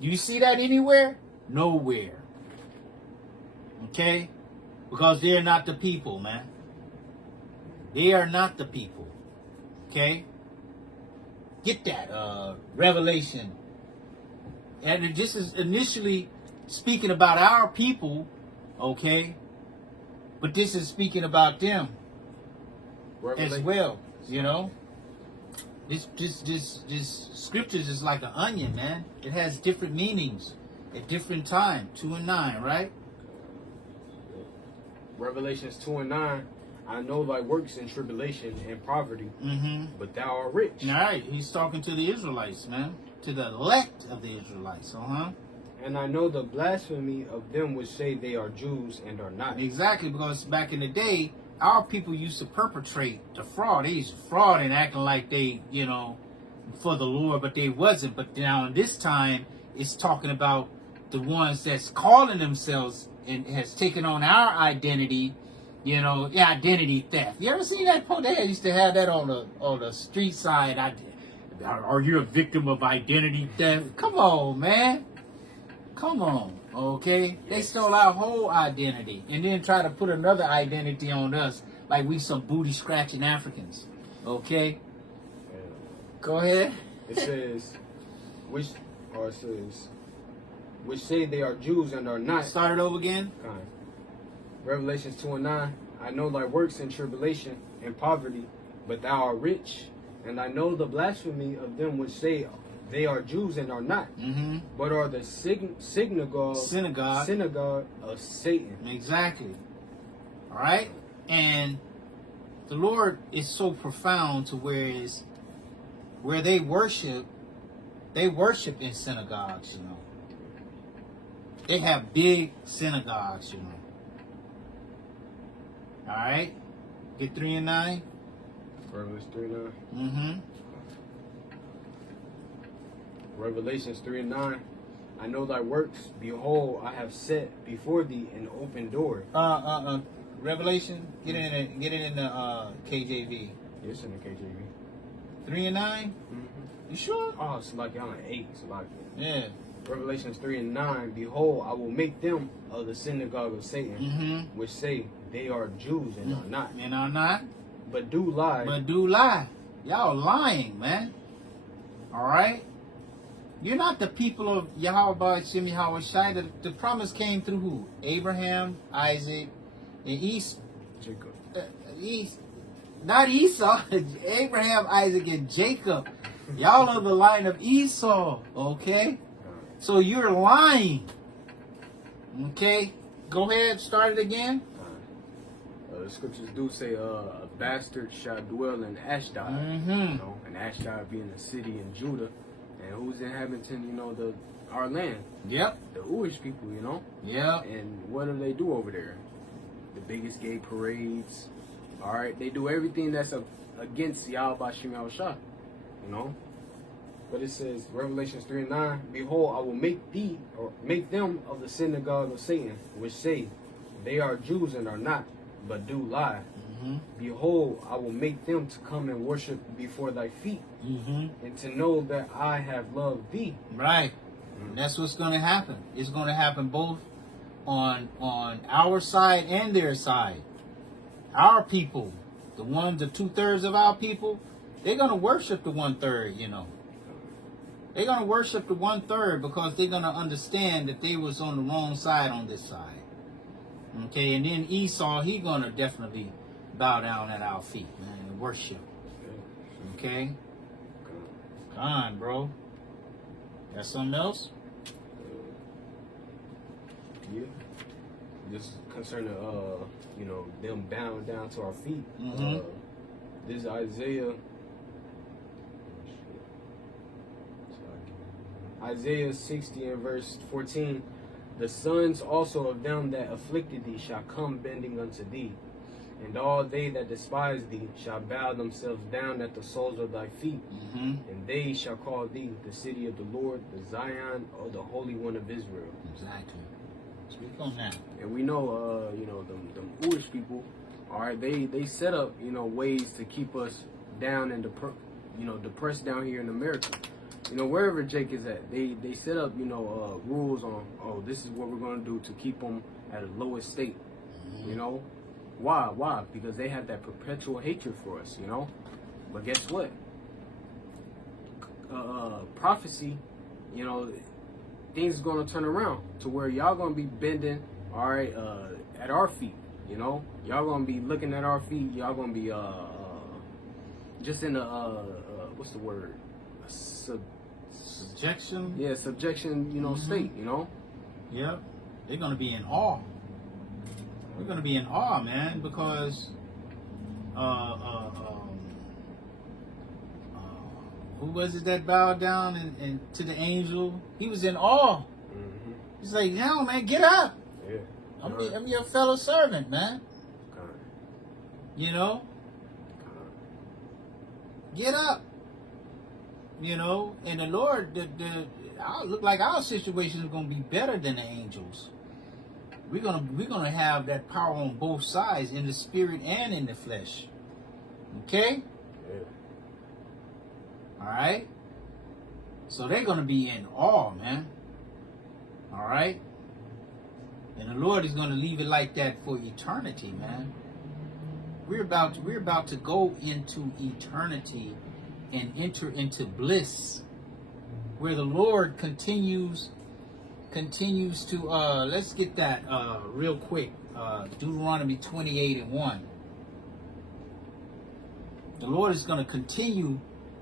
You see that anywhere? Nowhere. Okay, because they're not the people, man. They are not the people. Okay? Get that. Revelation. And this is initially speaking about our people. Okay? But this is speaking about them as well. You know? This scriptures is like an onion, man. It has different meanings at different times. 2 and 9, right? Revelations 2 and 9. I know thy works in tribulation and poverty, but thou art rich. All right, he's talking to the Israelites, man, to the elect of the Israelites. And I know the blasphemy of them which say they are Jews and are not. Exactly, because back in the day, our people used to perpetrate the fraud. They used to fraud and acting like they, you know, for the Lord, but they wasn't. But now in this time, it's talking about the ones that's calling themselves and has taken on our identity, you know, identity theft. You ever seen that? They used to have that on the street side. Are you a victim of identity theft? Come on, man. Come on, okay? They stole our whole identity and then try to put another identity on us like we some booty scratching Africans, okay? Go ahead. It says, which say they are Jews and are not. Start it over again. Revelations 2 and 9. I know thy works in tribulation and poverty, but thou art rich. And I know the blasphemy of them which say they are Jews and are not, but are the synagogue of Satan. Exactly. All right? And the Lord is so profound to where they worship in synagogues, you know. They have big synagogues, you know. All right? Get 3 and 9. Revelations 3 and 9. Revelations 3 and 9. I know thy works. Behold, I have set before thee an open door. Revelation. Get it in the KJV. Yes, in the KJV. 3 and 9. You sure? Oh, it's like y'all in 8. It's like yeah. Revelations 3 and 9. Behold, I will make them of the synagogue of Satan, which say they are Jews and are not. And are not. But do lie. But do lie. Y'all lying, man. All right. You're not the people of Yahawashi. The promise came through who? Abraham, Isaac, and Jacob. Not Esau. Abraham, Isaac, and Jacob. Y'all are the line of Esau. Okay? So you're lying. Okay? Go ahead. Start it again. The scriptures do say a bastard shall dwell in Ashdod. You know, and Ashdod being a city in Judah. And who's inhabiting, you know, our land? Yep. The Jewish people, you know? Yep. And what do they do over there? The biggest gay parades. All right? They do everything that's against Yahawashi, you know? But it says, Revelations 3 and 9, Behold, I will make them of the synagogue of Satan, which say, they are Jews and are not, but do lie. Behold, I will make them to come and worship before thy feet, and to know that I have loved thee. Right. That's what's going to happen. It's going to happen both on our side and their side. Our people, the 2/3 of our people, they're going to worship the 1/3, you know. They're going to worship the 1/3 because they're going to understand that they was on the wrong side on this side. Okay, and then Esau, he going to definitely bow down at our feet, man, and worship. Okay? Come on, bro. Got something else? Yeah. This concerning, you know, them bowing down to our feet. This is Isaiah 60 and verse 14. The sons also of them that afflicted thee shall come bending unto thee, and all they that despise thee shall bow themselves down at the soles of thy feet, and they shall call thee the city of the Lord, the Zion of the Holy One of Israel. Exactly. Speak on that. And we know, you know, them Jewish people, all right, they set up, you know, ways to keep us down and depressed down here in America. You know, wherever Jake is at, they set up, you know, rules on, oh, this is what we're going to do to keep them at a lowest state, you know. Why? Because they have that perpetual hatred for us, you know. But guess what? Prophecy, you know, things are gonna turn around to where y'all gonna be bending, all right, at our feet. You know, y'all gonna be looking at our feet. Y'all gonna be just in the what's the word? Subjection. Yeah, subjection. You know, state. You know. Yep. They're gonna be in awe. We're gonna be in awe, man, because who was it that bowed down and to the angel? He was in awe. Mm-hmm. He's like, "No, man, get up. Yeah. I'm your fellow servant, man. You know, get up. You know, and the Lord, look like our situation is gonna be better than the angels. We're gonna have that power on both sides, in the spirit and in the flesh. Okay? Yeah. All right? So they're gonna be in awe, man. All right? And the Lord is gonna leave it like that for eternity, man. We're about to go into eternity and enter into bliss, where the Lord continues to let's get that real quick. Deuteronomy 28:1. The Lord is going to continue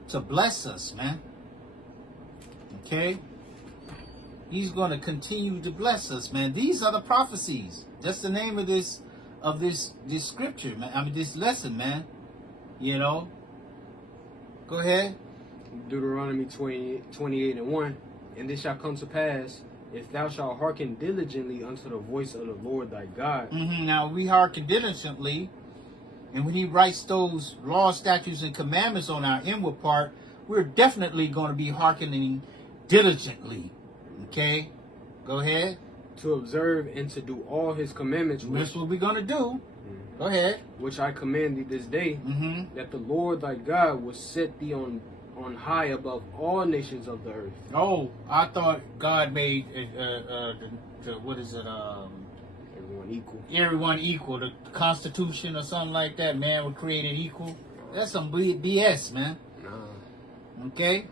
to bless us, man. Okay? He's going to continue to bless us, man. These are the prophecies. That's the name of this scripture, man. I mean, this lesson, man. You know. Go ahead. Deuteronomy 28:1. And this shall come to pass, if thou shalt hearken diligently unto the voice of the Lord thy God. Now we hearken diligently, and when he writes those laws, statutes, and commandments on our inward part, we're definitely going to be hearkening diligently. Okay? Go ahead. To observe and to do all his commandments. That's what we're going to do. Go ahead. Which I command thee this day, that the Lord thy God will set thee on high above all nations of the earth. Oh, I thought God made what is it? Everyone equal. Everyone equal. The Constitution or something like that. Man was created equal. That's some BS, man. Nah. Okay.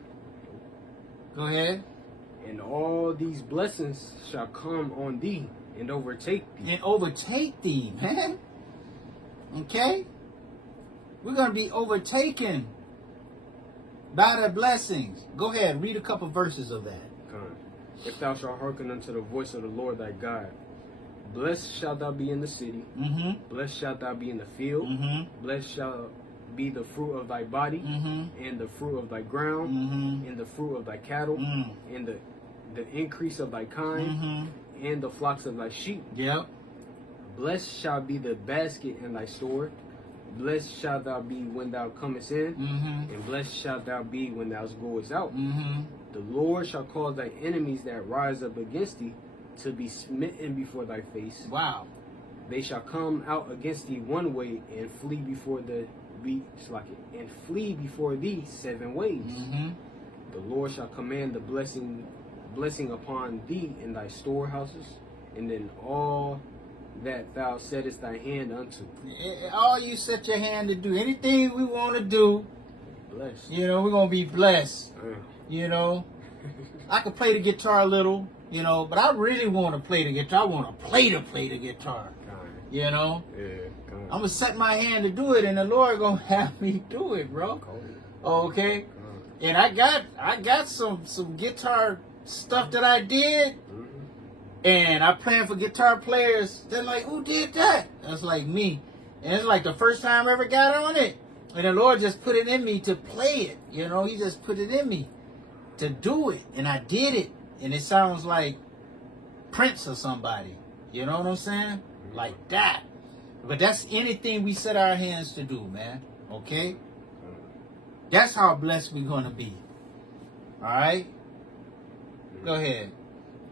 Go ahead. And all these blessings shall come on thee and overtake thee. And overtake thee, man. Okay? We're going to be overtaken by the blessings. Go ahead, read a couple verses of that. If thou shalt hearken unto the voice of the Lord thy God, blessed shalt thou be in the city, blessed shalt thou be in the field, blessed shall be the fruit of thy body, and the fruit of thy ground, and the fruit of thy cattle, and the increase of thy kind, and the flocks of thy sheep. Yep. Blessed shall be the basket in thy store. Blessed shalt thou be when thou comest in, and blessed shalt thou be when thou goest out. The Lord shall cause thy enemies that rise up against thee to be smitten before thy face. Wow. They shall come out against thee one way and flee before thee 7 ways. The Lord shall command the blessing upon thee in thy storehouses, and in all that thou settest thy hand unto. All you set your hand to do, anything we want to do, blessed. You know, we're going to be blessed. You know, I can play the guitar a little, you know, but I really want to play the guitar. I want to play the guitar. You know? Yeah. I'm going to set my hand to do it, and the Lord going to have me do it, bro. Okay? And I got some guitar stuff that I did. And I plan for guitar players. They're like, who did that? That's like me. And it's like the first time I ever got on it. And the Lord just put it in me to play it. You know, he just put it in me to do it. And I did it. And it sounds like Prince or somebody. You know what I'm saying? Like that. But that's anything we set our hands to do, man. Okay? That's how blessed we're going to be. All right? Go ahead.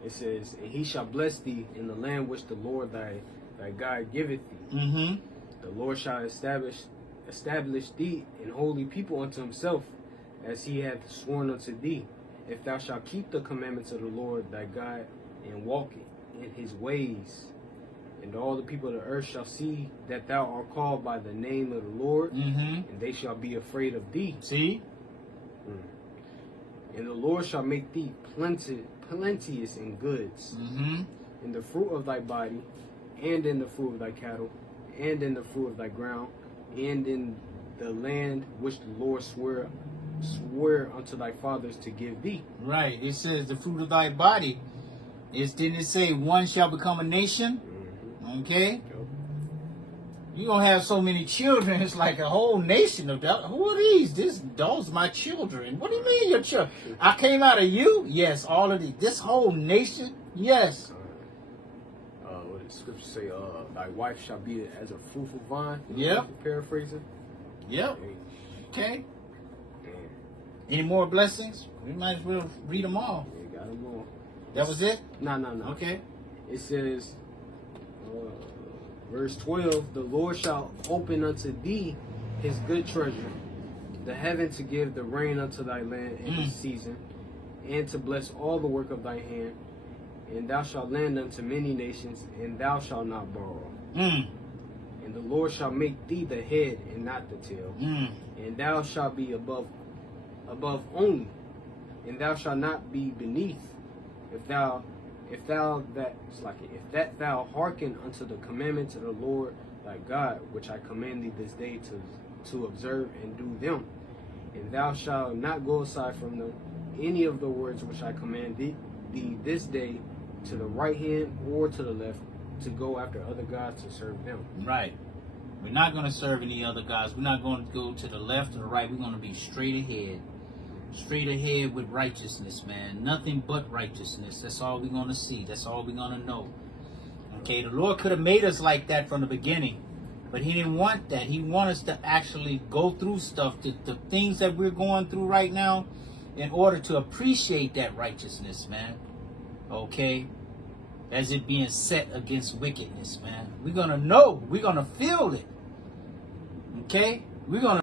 It says, and he shall bless thee in the land which the Lord thy God giveth thee. The Lord shall establish thee an holy people unto himself, as he hath sworn unto thee, if thou shalt keep the commandments of the Lord thy God, and walk in his ways, And all the people of the earth shall see that thou art called by the name of the Lord, and they shall be afraid of thee. See? And the Lord shall make thee plenteous in goods, in the fruit of thy body, and in the fruit of thy cattle, and in the fruit of thy ground, and in the land which the Lord swore unto thy fathers to give thee. Right. It says the fruit of thy body. Didn't it say one shall become a nation? Okay. You're going to have so many children. It's like a whole nation of that. Who are these? Those my children. What do you mean your children? I came out of you? Yes, all of these. This whole nation? Yes. What did the scripture say? Thy wife shall be as a fruitful vine. Yep. Paraphrasing. Yep. Okay. Any more blessings? We might as well read them all. Yeah, got them all. That was it? No. Okay. It says, verse 12, the Lord shall open unto thee his good treasure, the heaven to give the rain unto thy land in its season, and to bless all the work of thy hand. And thou shalt lend unto many nations, and thou shalt not borrow. And the Lord shall make thee the head and not the tail. And thou shalt be above only, and thou shalt not be beneath. If thou hearken unto the commandments of the Lord thy God, which I command thee this day to observe and do them, and thou shalt not go aside from them any of the words which I command thee this day, to the right hand or to the left, to go after other gods to serve them. Right. We're not going to serve any other gods. We're not going to go to the left or the right. We're going to be straight ahead. Straight ahead with righteousness, man. Nothing but righteousness. That's all we're going to see. That's all we're going to know. Okay, the Lord could have made us like that from the beginning. But he didn't want that. He wanted us to actually go through stuff, the things that we're going through right now, in order to appreciate that righteousness, man. Okay? As it being set against wickedness, man. We're going to know. We're going to feel it. Okay? We're going to